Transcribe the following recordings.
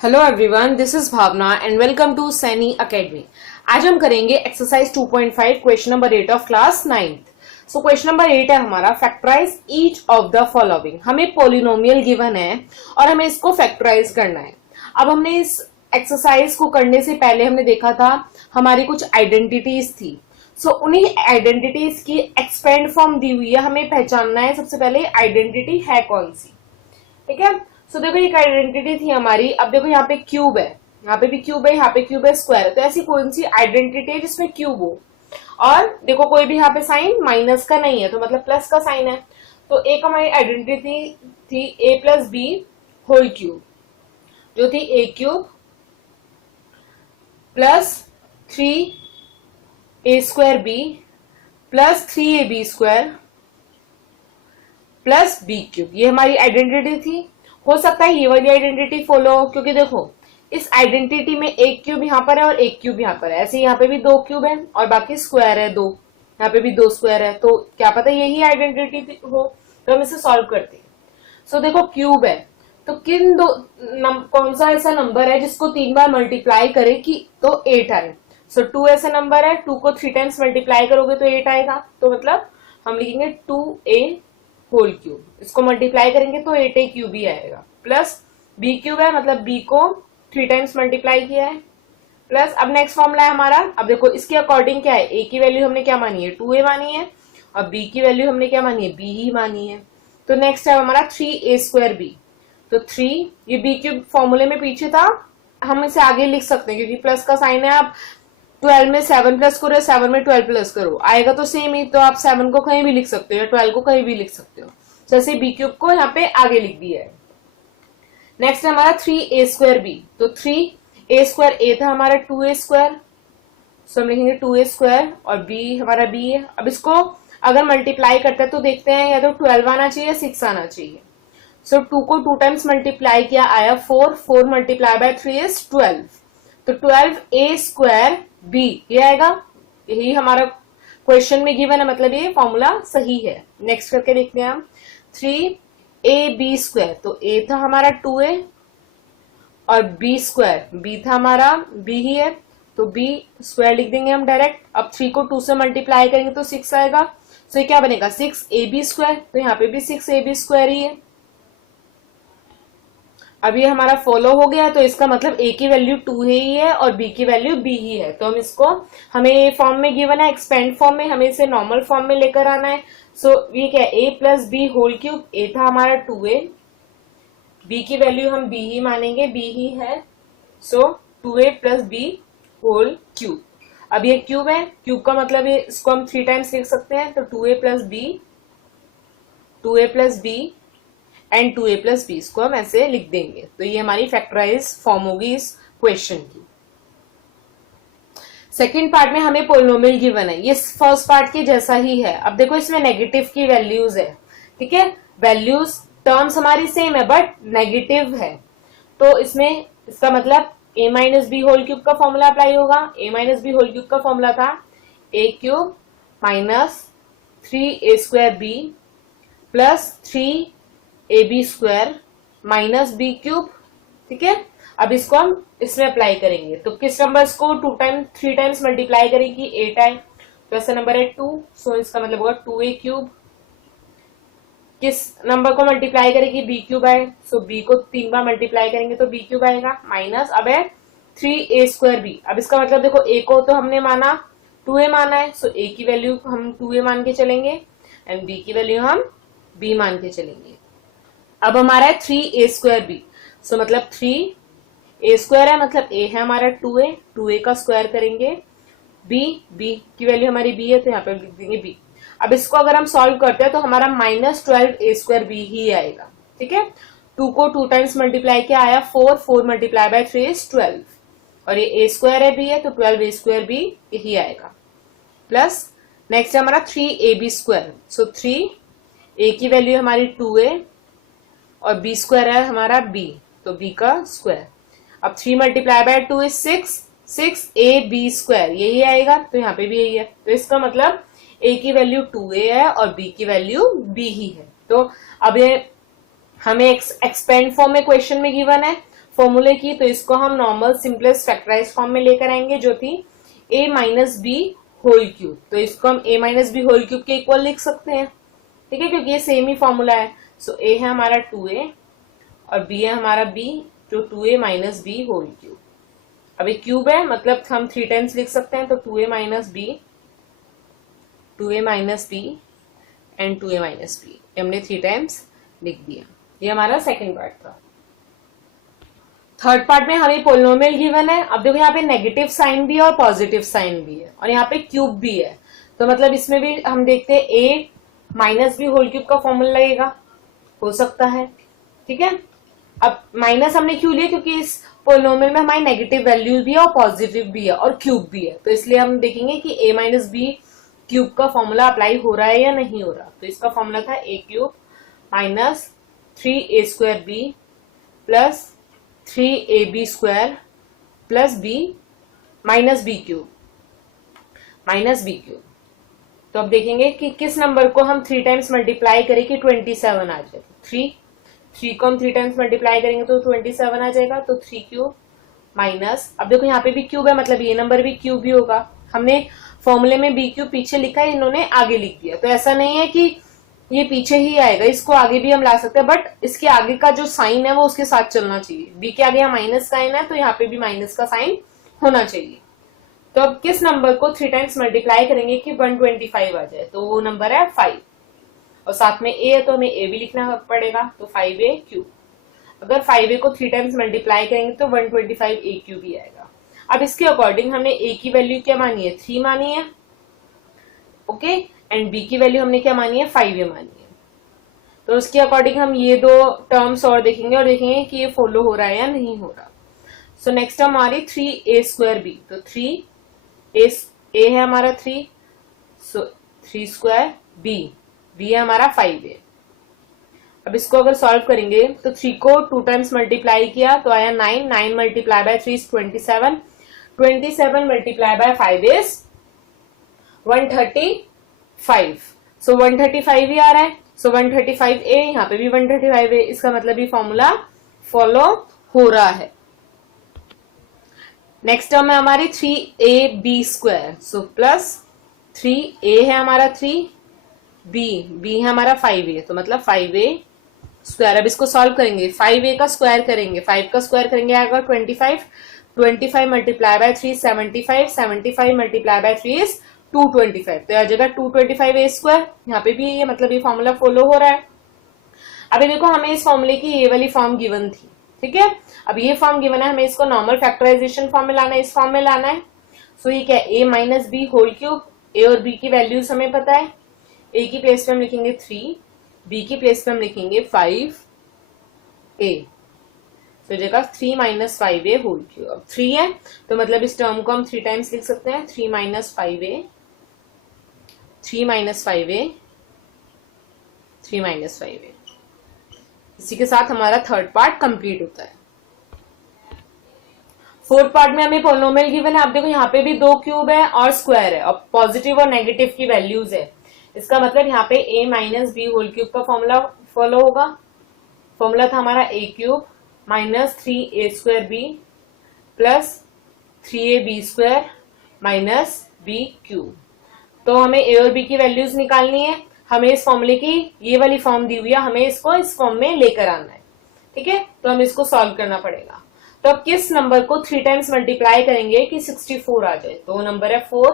Hello everyone, this is Bhavna and welcome to Saini academy. आज हम करेंगे exercise 2.5 question number 8 of class 9th। So question number 8 है हमारा, factorise each of the following. हमें polynomial given है और हमें इसको फैक्टराइज करना है। अब हमने इस एक्सरसाइज को करने से पहले हमने देखा था हमारी कुछ आइडेंटिटीज थी। सो उन्हीं आइडेंटिटीज की एक्सपेंड फॉर्म दी हुई है, हमें पहचानना है सबसे पहले आइडेंटिटी है कौन सी। ठीक है, सो देखो एक आइडेंटिटी थी हमारी। अब देखो यहाँ पे क्यूब है, यहाँ पे भी क्यूब है, यहाँ पे क्यूब है, स्क्वायर है। तो ऐसी कौन सी आइडेंटिटी है जिसमें क्यूब हो। और देखो कोई भी यहाँ पे साइन माइनस का नहीं है, तो मतलब प्लस का साइन है। तो एक हमारी आइडेंटिटी थी A plus B whole cube, जो थी A cube plus 3 A square B plus 3 AB square plus B cube. ये हमारी आइडेंटिटी थी। हो सकता है ये वाली आइडेंटिटी फॉलो हो, क्योंकि देखो इस आइडेंटिटी में एक क्यूब यहाँ पर है और एक क्यूब यहाँ पर है। ऐसे यहाँ पे भी 2 क्यूब है और बाकी स्क्वायर है 2, यहाँ पे भी 2 स्क्वायर है। तो क्या पता यही आइडेंटिटी हो, तो हम इसे सॉल्व करते हैं। सो देखो क्यूब है, तो कौन सा ऐसा नंबर है जिसको 3 बार मल्टीप्लाई करे कि तो 8 आए। सो 2 ऐसा नंबर है, 2 को 3 टाइम्स मल्टीप्लाई करोगे तो 8 आएगा। तो मतलब हम लिखेंगे 2a होल क्यूब, इसको मल्टीप्लाई करेंगे तो 8a क्यूब ही आएगा। प्लस b क्यूब है, मतलब b को 3 टाइम्स मल्टीप्लाई किया है। प्लस अब नेक्स्ट फॉर्मूला है हमारा। अब देखो इसके अकॉर्डिंग क्या है, a की वैल्यू हमने क्या मानी है 2a मानी है, और b की वैल्यू हमने क्या मानी है b ही मानी है। तो नेक्स्ट है हमारा 3a स्क्वायर b। तो 3 ये b क्यूब फॉर्मूले में पीछे था, हम इसे आगे लिख सकते हैं क्योंकि प्लस का साइन है। आप 12 में 7 प्लस करो, 7 में 12 प्लस करो, आएगा तो सेम ही। तो आप 7 को कहीं भी लिख सकते हो या 12 को कहीं भी लिख सकते हो। जैसे बी क्यूब को यहाँ पे आगे लिख दिया है। नेक्स्ट है हमारा 3a स्क्वायर बी। तो 3a स्क्वायर a था हमारा 2a स्क्वायर, सो हम लिखेंगे 2a स्क्वायर, और b हमारा b है। अब इसको अगर मल्टीप्लाई करते हैं तो देखते हैं या तो 12 आना चाहिए या 6 आना चाहिए। सो 2 को 2 टाइम्स मल्टीप्लाई किया, आया 4, 4 मल्टीप्लाई बाय 3 इज 12। तो 12a स्क्वायर b ये आएगा, यही हमारा क्वेश्चन में गिवन है, मतलब ये फॉर्मूला सही है। नेक्स्ट करके देखते हैं हम 3ab स्क्वायर। तो a था हमारा 2a और b स्क्वायर b था हमारा b ही है, तो b स्क्वायर लिख देंगे हम डायरेक्ट। अब 3 को 2 से मल्टीप्लाई करेंगे तो 6 आएगा। सो ये क्या बनेगा 6ab स्क्वायर। तो यहाँ पे भी 6ab स्क्वायर ही है। अब ये हमारा फॉलो हो गया, तो इसका मतलब a की वैल्यू 2 ही है और b की वैल्यू b ही है। तो हम इसको, हमें ये फॉर्म में गिवन है एक्सपेंड फॉर्म में, हमें इसे नॉर्मल फॉर्म में लेकर आना है। सो ये क्या है a plus B whole cube. a था हमारा 2a, b की वैल्यू हम b ही मानेंगे, b ही है। So 2a plus b whole cube. अब ये क्यूब है, क्यूब का मतलब ये इसको हम 3 टाइम्स लिख सकते हैं। तो 2a plus b and 2a plus b, इसको हम ऐसे लिख देंगे। तो ये हमारी फैक्टराइज फॉर्म होगी इस क्वेश्चन की। सेकेंड पार्ट में हमें पोलिनोमियल गिवन है, ये फर्स्ट पार्ट के जैसा ही है। अब देखो इसमें नेगेटिव की वैल्यूज है, ठीक है, वैल्यूज टर्म्स हमारी सेम है बट नेगेटिव है। तो इसमें इसका मतलब a minus b whole cube का फॉर्मूला अप्लाई होगा। a minus b whole cube का फॉर्मूला था a cube minus 3a square b plus 3ab square minus b cube. ठीक है, अब इसको हम इसमें अप्लाई करेंगे। तो किस नंबर को 3 टाइम्स मल्टीप्लाई करेगी 8 आए, तो ऐसा नंबर है 2। सो इसका मतलब होगा 2a क्यूब। किस नंबर को मल्टीप्लाई करेगी b क्यूब आए, सो b को 3 बार मल्टीप्लाई करेंगे तो b क्यूब आएगा, माइनस अब है 3a स्क्वायर b। अब इसका मतलब देखो a को तो हमने माना 2a माना है, सो a की वैल्यू हम 2a मान के चलेंगे एंड b की वैल्यू हम b मान के चलेंगे। अब हमारा है 3a स्क्वायर b। सो मतलब 3a स्क्वायर है, मतलब a है हमारा 2a का स्क्वायर करेंगे, b की वैल्यू हमारी b है तो यहाँ पे लिख देंगे b। अब इसको अगर हम सॉल्व करते हैं तो हमारा माइनस 12a स्क्वायर b ही आएगा। ठीक है, 2 को 2 टाइम्स मल्टीप्लाई किया, आया 4, 4 मल्टीप्लाई बाय 3 इज 12, और ये a स्क्वायर है b है तो 12a स्क्वायर b यही आएगा। प्लस नेक्स्ट है हमारा 3ab स्क्वायर। सो 3a की वैल्यू हमारी 2a और b स्क्वायर है हमारा b, तो b का स्क्वायर। अब 3 multiply by 2 is 6ab square यही आएगा, तो यहाँ पे भी यही है। तो इसका मतलब a की वैल्यू 2a है और b की वैल्यू b ही है। तो अब ये हमें एक्सपेंड फॉर्म में क्वेश्चन में गिवन है, फॉर्मूले की, तो इसको हम नॉर्मल सिंपलेस्ट फैक्टराइज फॉर्म में लेकर आएंगे जो थी a minus b whole cube. तो इसको हम a minus b whole cube के इक्वल लिख सकते हैं, ठीक है, क्योंकि ये सेम ही फॉर्मूला है। सो a है हमारा 2a और b है हमारा b, जो 2a minus b whole cube. अब एक क्यूब है मतलब हम 3 टाइम्स लिख सकते हैं, तो 2a minus b, 2a minus b and 2a minus b, हमने 3 टाइम्स लिख दिया। ये हमारा सेकंड पार्ट था। थर्ड पार्ट में हमें पोलिनोमियल गिवन है। अब देखो यहाँ पे नेगेटिव साइन भी है और पॉजिटिव साइन भी है और यहाँ पे क्यूब भी है, तो मतलब इसमें भी हम देखते हैं a minus b whole cube का फॉर्मूला लगेगा, हो सकता है, ठीक है। अब माइनस हमने क्यों लिया, क्योंकि इस पोलिनोमियल में हमारी नेगेटिव वैल्यूज भी है और पॉजिटिव भी है और क्यूब भी है, तो इसलिए हम देखेंगे कि a माइनस बी क्यूब का फॉर्मूला अप्लाई हो रहा है या नहीं हो रहा। तो इसका फॉर्मूला था a cube minus 3a square B plus 3ab square plus b minus b cube, minus b cube. तो अब देखेंगे कि किस नंबर को हम 3 टाइम्स मल्टीप्लाई करें कि 27 आ जाए। 3 को हम 3 टाइम्स मल्टीप्लाई करेंगे तो 27 आ जाएगा, तो 3 क्यूब माइनस, अब देखो यहाँ पे भी क्यूब है मतलब ये नंबर भी क्यूब ही होगा। हमने फॉर्मूले में बी क्यूब पीछे लिखा है, इन्होंने आगे लिख दिया, तो ऐसा नहीं है कि ये पीछे ही आएगा, इसको आगे भी हम ला सकते हैं, बट इसके आगे का जो साइन है वो उसके साथ चलना चाहिए। बी के आगे यहाँ माइनस साइन है तो यहाँ पे भी माइनस का साइन होना चाहिए। तो अब किस नंबर को 3 टाइम्स मल्टीप्लाई करेंगे कि 125 आ जाए, तो वो नंबर है 5 और साथ में a है तो हमें a भी लिखना पड़ेगा, तो 5a क्यूब। अगर 5a को 3 टाइम्स मल्टीप्लाई करेंगे तो 125a क्यूब ही आएगा। अब इसके अकॉर्डिंग हमने a की वैल्यू क्या मानी है, 3 मानी है, ओके, एंड b की वैल्यू हमने क्या मानी है, 5a मानी है। तो उसके अकॉर्डिंग हम ये दो टर्म्स और देखेंगे देखेंगे कि ये फॉलो हो रहा है या नहीं हो रहा। सो नेक्स्ट टर्म हमारी 3a स्क्वायर b, तो 3a है हमारा 3, सो 3 स्क्वायर b है हमारा 5a। अब इसको अगर सॉल्व करेंगे तो 3 को 2 टाइम्स मल्टीप्लाई किया तो आया 9, 9 multiply by 3 is 27, 27 multiply by 5 is 135, सो 135 ही आ रहा है, सो 135a, यहाँ पे भी 135 है, इसका मतलब ये फॉर्मूला फॉलो हो रहा है। नेक्स्ट टर्म है हमारी 3ab square, so plus 3a है हमारा 3, b है हमारा 5a, तो मतलब 5a स्क्वायर। अब इसको सॉल्व करेंगे, 5a का स्क्वायर करेंगे, 5 का स्क्वायर करेंगे आएगा 25, 25 multiply by 3 75, 75 multiply by 3 is 225, तो आ जाएगा 225a स्क्वायर। यहाँ पे भी ये मतलब ये फॉर्मूला फॉलो हो रहा है। अभी देखो हमें इस फॉर्मूले की ये वाली फॉर्म गिवन थी, ठीक है, अब ये फॉर्म गिवन है, हमें इसको नॉर्मल फैक्टराइजेशन फॉर्म में लाना है, इस फॉर्म में लाना है। सो ये क्या है, a minus b whole cube, a और b की वैल्यूज हमें पता है, a की प्लेस पे हम लिखेंगे 3, b की प्लेस पे हम लिखेंगे 5a, तो जगह 3 माइनस 5a होल क्यूब। अब 3 है तो मतलब इस टर्म को हम 3 टाइम्स लिख सकते हैं, 3 minus 5a, 3 minus 5a, 3 minus 5a। इसी के साथ हमारा थर्ड पार्ट कंप्लीट होता है। फोर्थ पार्ट में हमें पोलिनोमियल गिवन है। आप देखो यहाँ पे भी 2 क्यूब है और स्क्वायर है और पॉजिटिव और नेगेटिव की वैल्यूज है, इसका मतलब यहाँ पे a minus b whole cube का फॉर्मूला फॉलो होगा। फॉर्मूला था हमारा a cube minus 3a square B plus 3ab square minus b cube. तो हमें a और b की वैल्यूज निकालनी है, हमें इस फॉर्मूले की ये वाली फॉर्म दी हुई है, हमें इसको इस फॉर्म में लेकर आना है, ठीक है, तो हमें इसको सॉल्व करना पड़ेगा। तो अब किस नंबर को 3 टाइम्स मल्टीप्लाई करेंगे कि 64 आ जाए, तो नंबर है 4,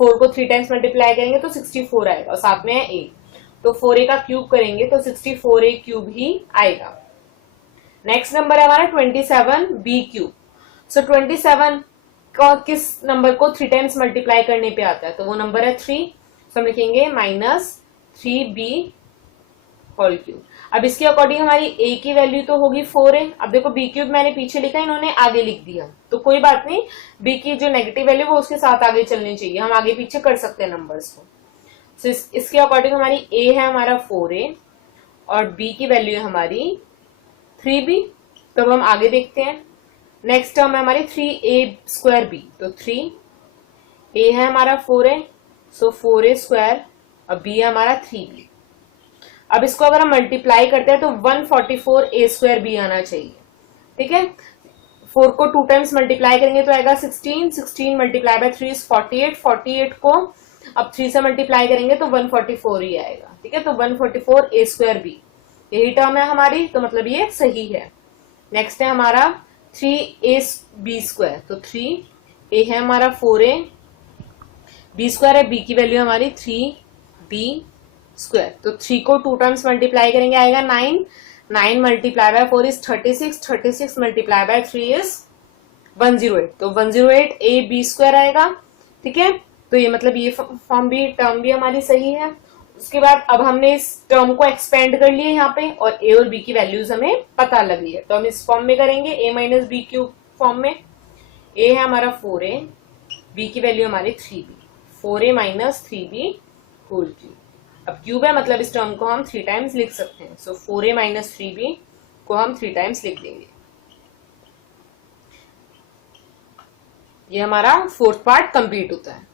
4 को 3 टाइम्स मल्टीप्लाई करेंगे तो 64 आएगा और साथ में है a, तो 4a का क्यूब करेंगे तो 64a क्यूब ही आएगा। नेक्स्ट नंबर है हमारा 27b क्यूब। सो 27 का किस नंबर को 3 टाइम्स मल्टीप्लाई करने पे आता है, तो वो नंबर है 3, तो हम लिखेंगे माइनस 3b होल क्यूब। अब इसके अकॉर्डिंग हमारी a की वैल्यू तो होगी 4 है। अब देखो b क्यूब मैंने पीछे लिखा, इन्होंने आगे लिख दिया, तो कोई बात नहीं, b की जो नेगेटिव वैल्यू वो उसके साथ आगे चलनी चाहिए, हम आगे पीछे कर सकते हैं नंबर्स को। तो इसके अकॉर्डिंग हमारी a है हमारा 4a और b की वैल्यू है हमारी 3b, तो अब हम आगे देखते हैं। नेक्स्ट टर्म है हमारी 3a स्क्वायर b, तो 3a है हमारा 4a, सो 4a स्क्वायर और b है हमारा 3b। अब इसको अगर हम मल्टीप्लाई करते हैं तो 144a स्क्वायर b आना चाहिए, ठीक है। 4 को 2 टाइम्स मल्टीप्लाई करेंगे तो आएगा 16, 16 मल्टीप्लाई बाय 3 इज 48, 48 को अब 3 से मल्टीप्लाई करेंगे तो 144 ही आएगा। ठीक है, तो 144 a स्क्वायर बी, यही टर्म है हमारी, तो मतलब ये सही है। नेक्स्ट है हमारा 3a b स्क्वायर, तो 3a है हमारा 4a, b स्क्वायर है, b की वैल्यू हमारी 3b स्क्वायर, तो 3 को 2 टाइम्स मल्टीप्लाई करेंगे आएगा 9, 9 multiply by 4 is 36, 36 multiply by 3 is 108, तो 108 a b स्क्वायर आएगा। ठीक है, तो ये मतलब ये फॉर्म भी, टर्म भी हमारी सही है। उसके बाद अब हमने इस टर्म को एक्सपेंड कर लिया यहाँ पे और a और b की वैल्यूज हमें पता लग गई है, तो हम इस फॉर्म में करेंगे a minus b cube form में। a है हमारा 4a, b की वैल्यू हमारी 3b, 4a minus 3b whole cube. अब क्यूब है मतलब इस टर्म को हम 3 टाइम्स लिख सकते हैं, सो 4a माइनस 3b को हम 3 टाइम्स लिख देंगे। ये हमारा फोर्थ पार्ट कंप्लीट होता है।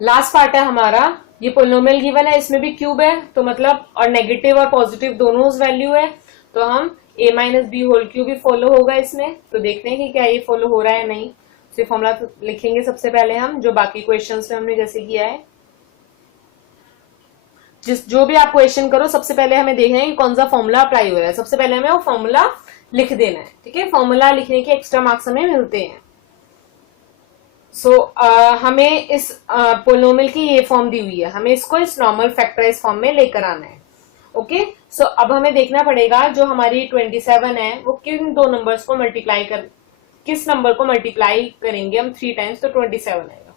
लास्ट पार्ट है हमारा, ये पोलिनोमियल गिवन है, इसमें भी क्यूब है, तो मतलब और नेगेटिव और पॉजिटिव दोनों वैल्यू है, तो हम a minus b whole cube भी फॉलो होगा इसमें। तो देखते हैं कि क्या ये फॉलो हो रहा है नहीं। तो फॉर्मूला लिखेंगे सबसे पहले हम, जो बाकी क्वेश्चंस में हमने जैसे किया है। जो भी आप क्वेश्चन करो सबसे पहले हमें देखना है कि कौन सा फॉर्मूला अप्लाई हो रहा है, सबसे पहले हमें वो फॉर्मूला लिख देना है। ठीक है, फॉर्मूला लिखने के एक्स्ट्रा मार्क्स हमें मिलते हैं। हमें इस पोलिनोमियल की ये फॉर्म दी हुई है, हमें इसको इस नॉर्मल फैक्टराइज फॉर्म में लेकर आना है। ओके, सो अब हमें देखना पड़ेगा जो हमारी 27 है वो किन दो नंबर्स को मल्टीप्लाई कर, किस नंबर को मल्टीप्लाई करेंगे हम 3 टाइम्स, तो 27 आएगा।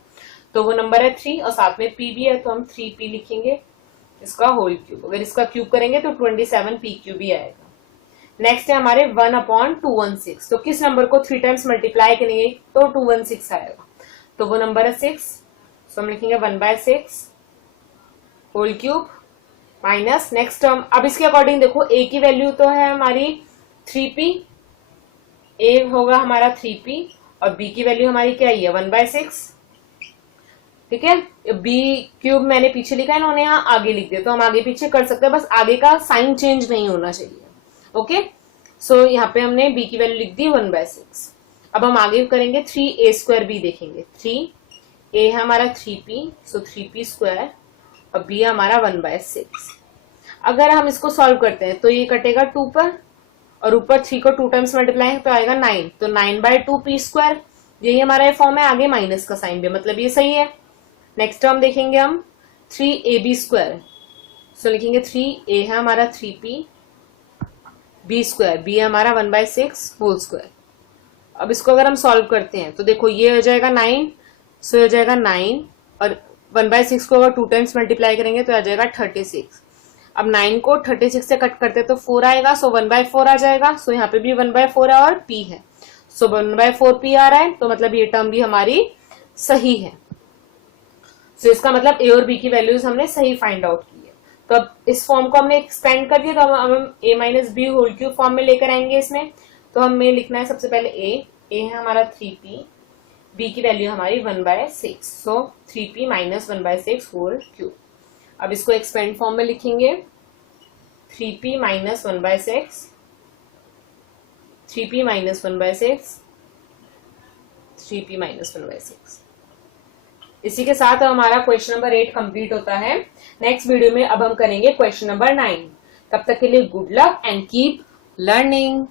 तो वो नंबर है 3 और साथ में p भी है, तो हम 3p लिखेंगे इसका होल क्यूब। अगर इसका क्यूब करेंगे तो 27p क्यूब ही आएगा। नेक्स्ट है हमारे 1/216, तो किस नंबर को 3 टाइम्स मल्टीप्लाई करेंगे तो 216 आएगा, तो वो नंबर है 6, सो हम लिखेंगे 1/6 whole cube minus next term. अब इसके अकॉर्डिंग देखो a की वैल्यू तो है हमारी 3p, a होगा हमारा 3p और b की वैल्यू हमारी क्या है 1/6। ठीक है, b क्यूब मैंने पीछे लिखा है, इन्होंने यहाँ आगे लिख दिया, तो हम आगे पीछे कर सकते हैं, बस आगे का साइन चेंज नहीं होना चाहिए। ओके, सो यहाँ पे हमने b की वैल्यू लिख दी 1/6। अब हम आगे करेंगे 3a स्क्वायर b देखेंगे, 3a है हमारा 3p, सो 3p स्क्वायर और b हमारा 1/6। अगर हम इसको सॉल्व करते हैं तो ये कटेगा 2 पर और ऊपर 3 को 2 टाइम्स मल्टीप्लाई तो आएगा 9, तो 9/2p स्क्वायर, यही हमारा फॉर्म है। आगे माइनस का साइन भी, मतलब ये सही है। नेक्स्ट टर्म देखेंगे हम 3ab स्क्वायर, सो लिखेंगे 3a है हमारा 3p, b स्क्वायर, b है हमारा 1/6 होल स्क्वायर। अब इसको अगर हम सॉल्व करते हैं तो देखो ये हो जाएगा 9, सो हो जाएगा 9 और 1/6 को अगर 2 टाइम्स मल्टीप्लाई करेंगे तो आ जाएगा 36। अब 9 को 36 से कट करते तो 4 आएगा, सो 1/4 आ जाएगा। सो यहाँ पे भी 1/4 है और p है, सो 1/4p आ रहा है, तो मतलब ये टर्म भी हमारी सही है। सो इसका मतलब a और b की वैल्यूज हमने सही फाइंड आउट की है। तो अब इस फॉर्म को हमने एक्सपेंड कर दिया, तो अब हम a minus b whole cube form में लेकर आएंगे इसमें। तो हमें लिखना है सबसे पहले a है हमारा 3p, b की वैल्यू हमारी 1/6, सो 3p माइनस 1/6 होल क्यूब। अब इसको एक्सपेंड फॉर्म में लिखेंगे 3p minus 1/6, 3p minus 1/6, 3p minus 1/6। इसी के साथ हमारा क्वेश्चन नंबर 8 कंप्लीट होता है। नेक्स्ट वीडियो में अब हम करेंगे क्वेश्चन नंबर 9। तब तक के लिए good luck and keep learning.